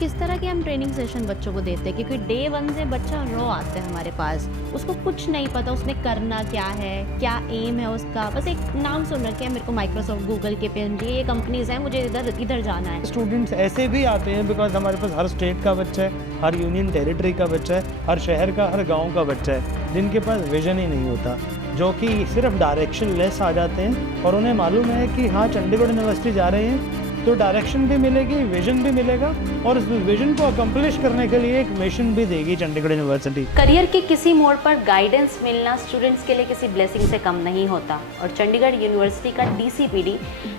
किस तरह के हम ट्रेनिंग सेशन बच्चों को देते हैं? क्योंकि डे 1 से बच्चा रो आता है हमारे पास। उसको कुछ नहीं पता उसने करना क्या है, क्या एम है उसका। बस एक नाम सुन रखे हैं मेरे को माइक्रोसॉफ्ट, गूगल, केपीएमजी, ये कंपनीज़ हैं, मुझे इधर इधर जाना है। स्टूडेंट्स ऐसे भी आते हैं बिकॉज हमारे पास हर स्टेट का बच्चा है, हर यूनियन टेरिटरी का बच्चा है, हर शहर का, हर गांव का बच्चा है, जिनके पास विजन ही नहीं होता, जो कि सिर्फ डायरेक्शन लेस आ जाते हैं। और उन्हें मालूम है कि हाँ, चंडीगढ़ यूनिवर्सिटी जा रहे हैं तो डायरेक्शन भी मिलेगी, विजन भी मिलेगा, और इस विजन को अकम्प्लिश करने के लिए एक मिशन भी देगी चंडीगढ़ यूनिवर्सिटी। करियर के किसी मोड़ पर गाइडेंस मिलना स्टूडेंट्स के लिए किसी ब्लेसिंग से कम नहीं होता, और चंडीगढ़ यूनिवर्सिटी का DCPD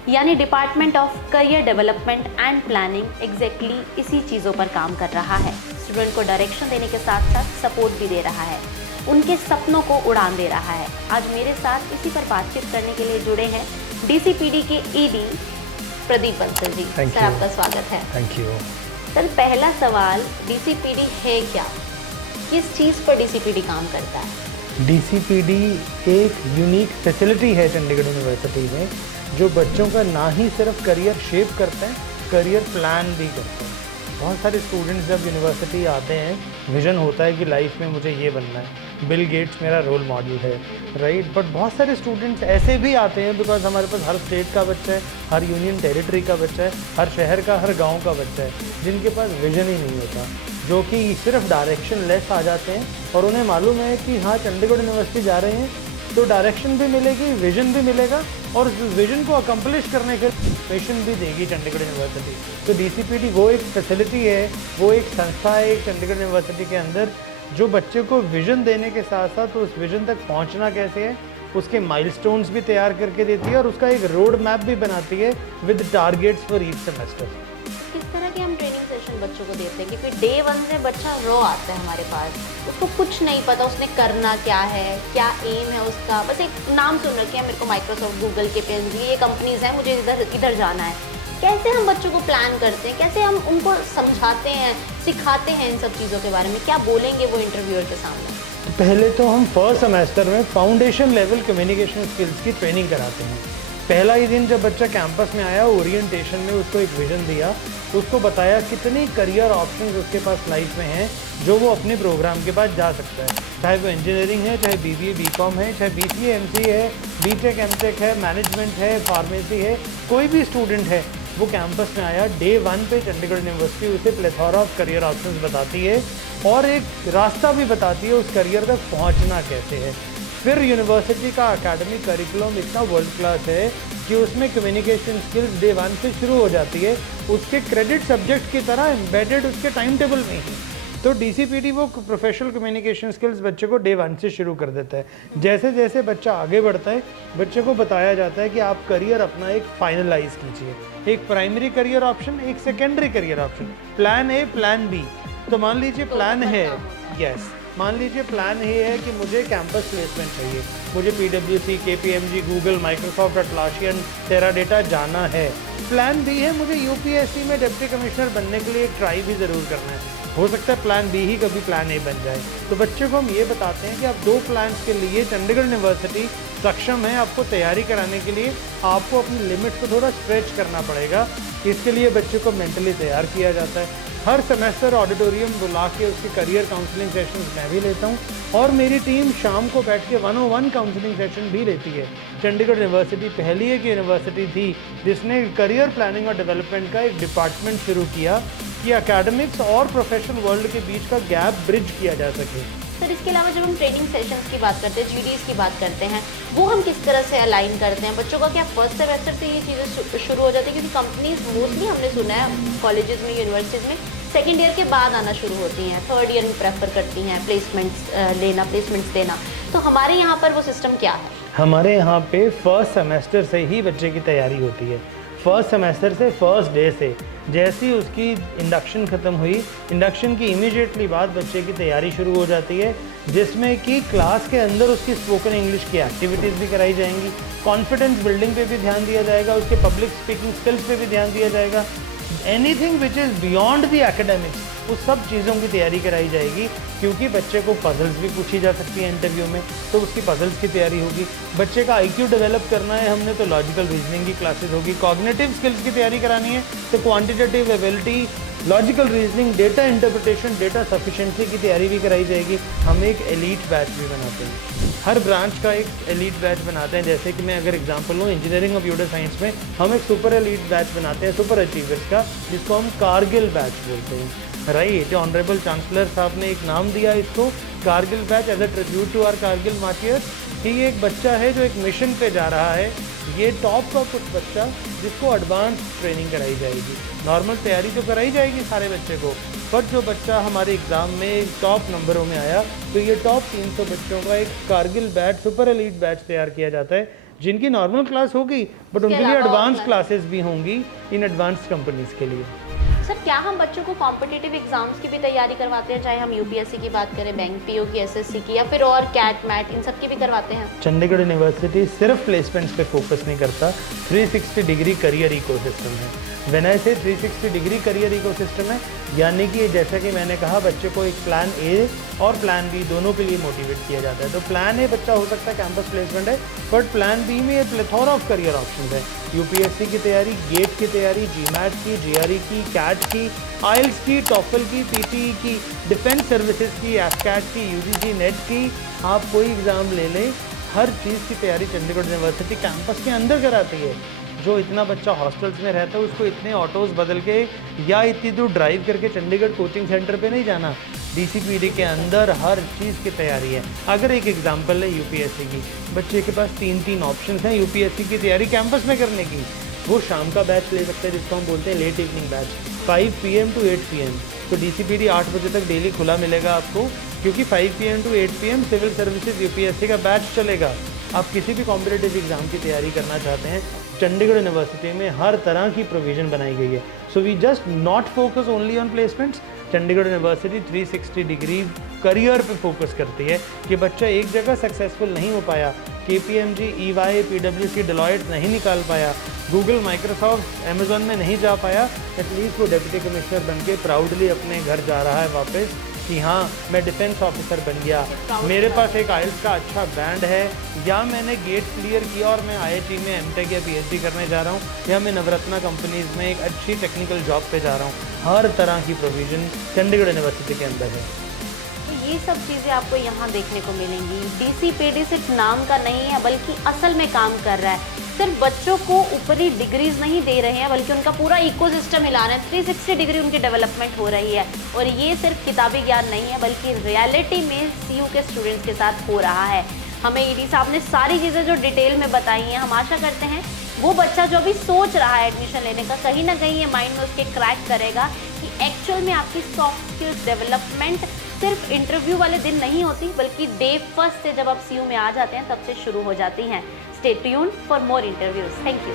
यानी department of career development and planning exactly इसी चीज़ों पर काम कर रहा है। स्टूडेंट को डायरेक्शन देने के साथ साथ सपोर्ट भी दे रहा है, उनके सपनों को उड़ान दे रहा है। आज मेरे साथ इसी पर बातचीत करने के लिए जुड़े हैं DCPD के ED प्रदीप बंसल जी। सर, आपका स्वागत है। Thank you. सर, पहला सवाल, DCPD है क्या? किस चीज़ पर DCPD काम करता है? DCPD एक यूनिक फैसिलिटी है चंडीगढ़ यूनिवर्सिटी में, जो बच्चों का ना ही सिर्फ करियर शेप करते हैं, करियर प्लान भी करते हैं। बहुत सारे स्टूडेंट्स जब यूनिवर्सिटी आते हैं, विजन होता है कि लाइफ में मुझे ये बनना है, बिल गेट्स मेरा रोल मॉडल है, राइट। बट बहुत सारे स्टूडेंट्स ऐसे भी आते हैं बिकॉज हमारे पास हर स्टेट का बच्चा है, हर यूनियन टेरिटरी का बच्चा है, हर शहर का, हर गांव का बच्चा है, जिनके पास विजन ही नहीं होता, जो कि सिर्फ डायरेक्शन लेस आ जाते हैं। और उन्हें मालूम है कि हाँ, चंडीगढ़ यूनिवर्सिटी जा रहे हैं तो डायरेक्शन भी मिलेगी, विजन भी मिलेगा, और उस विजन को अकम्प्लिश करने के मिशन भी देगी चंडीगढ़ यूनिवर्सिटी। तो DCPD वो एक फैसिलिटी है, वो एक संस्था है एक चंडीगढ़ यूनिवर्सिटी के अंदर, जो बच्चे को विजन देने के साथ साथ उस विजन तक पहुंचना कैसे है, उसके माइलस्टोन्स भी तैयार करके देती है, और उसका एक रोड मैप भी बनाती है with targets for each semester. किस तरह के हम ट्रेनिंग सेशन बच्चों को देते हैं? क्योंकि डे 1 से बच्चा रो आता है हमारे पास। उसको कुछ नहीं पता उसने करना क्या है, क्या एम है उसका। बस एक नाम सुन रखे हैं मेरे को माइक्रोसॉफ्ट, गूगल, केपीएमजी, ये कंपनीज़ हैं, मुझे इधर इधर जाना है। कैसे हम बच्चों को प्लान करते हैं, कैसे हम उनको समझाते हैं, सिखाते हैं इन सब चीज़ों के बारे में? क्या बोलेंगे वो इंटरव्यूअर के सामने? पहले तो हम फर्स्ट सेमेस्टर में फाउंडेशन लेवल कम्युनिकेशन स्किल्स की ट्रेनिंग कराते हैं। पहला ही दिन जब बच्चा कैंपस में आया, ओरिएंटेशन में उसको एक विजन दिया, उसको बताया कितनी करियर ऑप्शंस उसके पास लाइफ में हैं जो वो अपने प्रोग्राम के बाद जा सकता है, चाहे वो इंजीनियरिंग है, चाहे BBA BCom है, चाहे BCA MCA है, BTech MTech है, मैनेजमेंट है, फार्मेसी है, कोई भी स्टूडेंट है, वो कैंपस में आया, डे 1 पे चंडीगढ़ यूनिवर्सिटी उसे प्लेथोरा ऑफ करियर ऑप्शंस बताती है, और एक रास्ता भी बताती है उस करियर तक पहुंचना कैसे है। फिर यूनिवर्सिटी का एकेडमिक करिकुलम इतना वर्ल्ड क्लास है कि उसमें कम्युनिकेशन स्किल्स डे 1 से शुरू हो जाती है, उसके क्रेडिट सब्जेक्ट की तरह एम्बेडेड उसके टाइम टेबल में ही। तो DCPD वो प्रोफेशनल कम्युनिकेशन स्किल्स बच्चे को डे 1 से शुरू कर देता है। जैसे जैसे बच्चा आगे बढ़ता है, बच्चे को बताया जाता है कि आप करियर अपना एक फाइनलाइज कीजिए, एक प्राइमरी करियर ऑप्शन, एक secondary career option, plan A, plan B। तो मान लीजिए प्लान है, यस, मान लीजिए प्लान ये है कि मुझे कैंपस प्लेसमेंट चाहिए, मुझे PwC, KPMG, Google, Microsoft, Atlassian, Teradata जाना है। प्लान B है, मुझे UPSC में डिप्टी कमिश्नर बनने के लिए एक ट्राई भी ज़रूर करना है। हो सकता है प्लान B ही कभी प्लान A बन जाए। तो बच्चे को हम ये बताते हैं कि आप 2 प्लान्स के लिए चंडीगढ़ यूनिवर्सिटी सक्षम है आपको तैयारी कराने के लिए। आपको अपनी लिमिट को थोड़ा स्ट्रेच करना पड़ेगा, इसके लिए बच्चे को मेंटली तैयार किया जाता है। हर सेमेस्टर ऑडिटोरियम बुला के उसकी करियर काउंसलिंग सेशंस मैं भी लेता हूँ, और मेरी टीम शाम को बैठ के 101 काउंसलिंग सेशन भी लेती है। चंडीगढ़ यूनिवर्सिटी पहली एक यूनिवर्सिटी थी जिसने करियर प्लानिंग और डेवलपमेंट का एक डिपार्टमेंट शुरू किया कि एकेडमिक्स और प्रोफेशनल वर्ल्ड के बीच का गैप ब्रिज किया जा सके। सर, इसके अलावा जब हम ट्रेनिंग सेशंस की बात करते हैं, GDs की बात करते हैं, वो हम किस तरह से अलाइन करते हैं? बच्चों का क्या फर्स्ट सेमेस्टर से ये चीज़ें शुरू हो जाती है? क्योंकि कंपनीज मोस्टली हमने सुना है कॉलेजेस में, यूनिवर्सिटीज़ में सेकेंड ईयर के बाद आना शुरू होती हैं, थर्ड ईयर में प्रेफर करती हैं प्लेसमेंट्स देना। तो हमारे यहाँ पर वो सिस्टम क्या है? हमारे यहाँ पे फर्स्ट सेमेस्टर से ही बच्चे की तैयारी होती है। फर्स्ट सेमेस्टर से, फर्स्ट डे से, जैसी उसकी इंडक्शन ख़त्म हुई, इंडक्शन की इमीडिएटली बाद बच्चे की तैयारी शुरू हो जाती है, जिसमें कि क्लास के अंदर उसकी स्पोकन इंग्लिश की एक्टिविटीज़ भी कराई जाएंगी, कॉन्फिडेंस बिल्डिंग पे भी ध्यान दिया जाएगा, उसके पब्लिक स्पीकिंग स्किल्स पे भी ध्यान दिया जाएगा, anything which is beyond the academics, उस सब चीज़ों की तैयारी कराई जाएगी। क्योंकि बच्चे को पजल्स भी पूछी जा सकती है इंटरव्यू में, तो उसकी पजल्स की तैयारी होगी। बच्चे का IQ डेवलप करना है हमने, तो लॉजिकल रीजनिंग की क्लासेस होगी। कॉग्निटिव स्किल्स की तैयारी करानी है तो quantitative ability, logical reasoning, data interpretation, data sufficiency की तैयारी भी कराई जाएगी। हम एक एलीट बैच भी बनाते हैं, हर ब्रांच का एक एलीट बैच बनाते हैं। जैसे कि मैं अगर एग्जांपल लूँ, इंजीनियरिंग और कंप्यूटर साइंस में हम एक सुपर एलीट बैच बनाते हैं, सुपर अचीवर्स का, जिसको हम कारगिल बैच बोलते हैं। राइट, ऑनरेबल चांसलर साहब ने एक नाम दिया इसको Kargil batch as a tribute to our Kargil martyrs, कि ये एक बच्चा है जो एक मिशन पे जा रहा है। ये टॉप का कुछ बच्चा जिसको एडवांस ट्रेनिंग कराई जाएगी। नॉर्मल तैयारी तो कराई जाएगी सारे बच्चे को, पर जो बच्चा हमारे एग्ज़ाम में टॉप नंबरों में आया, तो ये टॉप 300 बच्चों का एक Kargil batch, super elite batch तैयार किया जाता है, जिनकी नॉर्मल क्लास होगी बट उनके लिए एडवांस क्लासेस भी होंगी इन एडवांस कंपनीज के लिए। सर, क्या हम बच्चों को कॉम्पिटिटिव एग्जाम्स की भी तैयारी करवाते हैं, चाहे हम यूपीएससी की बात करें, बैंक पीओ की, एसएससी की, या फिर और कैट मैट, इन सब की भी करवाते हैं? चंडीगढ़ यूनिवर्सिटी सिर्फ प्लेसमेंट्स पे फोकस नहीं करता, 360 डिग्री करियर इकोसिस्टम है। व्हेन आई से 360 डिग्री करियर इकोसिस्टम है, यानी कि जैसा कि मैंने कहा, बच्चे को एक प्लान ए और प्लान बी दोनों के लिए मोटिवेट किया जाता है। तो प्लान ए बच्चा हो सकता है कैंपस प्लेसमेंट है, बट प्लान बी में प्लेथोरा ऑफ करियर ऑप्शन है। यूपीएससी की तैयारी, गेट की तैयारी, जीमैट की, जीआरई की, कैट की, आइल्स की, टॉफल की, पीटीई की, डिफेंस सर्विसेज की, एफकैट की, यूजीसी नेट की, आप कोई एग्ज़ाम ले लें, हर चीज़ की तैयारी चंडीगढ़ यूनिवर्सिटी कैंपस के अंदर कराती है। जो इतना बच्चा हॉस्टल्स में रहता है, उसको इतने ऑटोज़ बदल के या इतनी दूर ड्राइव करके चंडीगढ़ कोचिंग सेंटर पे नहीं जाना। डीसीपीडी के अंदर हर चीज़ की तैयारी है। अगर एक एग्जांपल है यूपीएससी की, बच्चे के पास 3 ऑप्शन हैं यूपीएससी की तैयारी कैंपस में करने की। वो शाम का बैच ले सकते हैं, जिसको हम बोलते हैं late evening batch, 5 PM to 8 PM। तो डीसीपीडी 8 बजे तक डेली खुला मिलेगा आपको, क्योंकि 5 PM to 8 PM civil services UPSC का बैच चलेगा। आप किसी भी कॉम्पिटिटिव एग्जाम की तैयारी करना चाहते हैं, चंडीगढ़ यूनिवर्सिटी में हर तरह की प्रोविज़न बनाई गई है। So we just not focus only on placements. Chandigarh university 360 degree career पे फोकस करती है कि बच्चा एक जगह सक्सेसफुल नहीं हो पाया, KPMG, EY, PwC, डेलॉयट नहीं निकाल पाया, गूगल, माइक्रोसॉफ्ट, अमेजोन में नहीं जा पाया, एटलीस्ट वो डिप्टी कमिश्नर बन के प्राउडली अपने घर जा रहा है वापस कि हाँ, मैं डिफेंस ऑफिसर बन गया, मेरे पास एक आइल्स का अच्छा बैंड है, या मैंने गेट क्लियर किया और मैं IIT में MTech या PhD करने जा रहा हूँ, या मैं नवरत्ना कंपनीज़ में एक अच्छी टेक्निकल जॉब पे जा रहा हूँ। हर तरह की प्रोविज़न चंडीगढ़ यूनिवर्सिटी के अंदर है। ये सब चीज़ें आपको यहाँ देखने को मिलेंगी। डीसीपीडी सिर्फ नाम का नहीं है, बल्कि असल में काम कर रहा है। सिर्फ बच्चों को ऊपरी डिग्रीज नहीं दे रहे हैं, बल्कि उनका पूरा इकोसिस्टम हिला रहे हैं। 360 डिग्री उनकी डेवलपमेंट हो रही है। और ये सिर्फ किताबी ज्ञान नहीं है, बल्कि रियलिटी में CU के स्टूडेंट्स के साथ हो रहा है। हमें ED साहब ने सारी चीज़ें जो डिटेल में बताई हैं, हम आशा करते हैं वो बच्चा जो अभी सोच रहा है एडमिशन लेने का, कहीं ना कहीं ये माइंड में उसके क्रैक करेगा कि एक्चुअल में आपकी सॉफ्ट स्किल्स डेवलपमेंट सिर्फ इंटरव्यू वाले दिन नहीं होती, बल्कि डे फर्स्ट से जब आप CU में आ जाते हैं तब से शुरू हो जाती हैं। Stay tuned for more interviews. Thank you.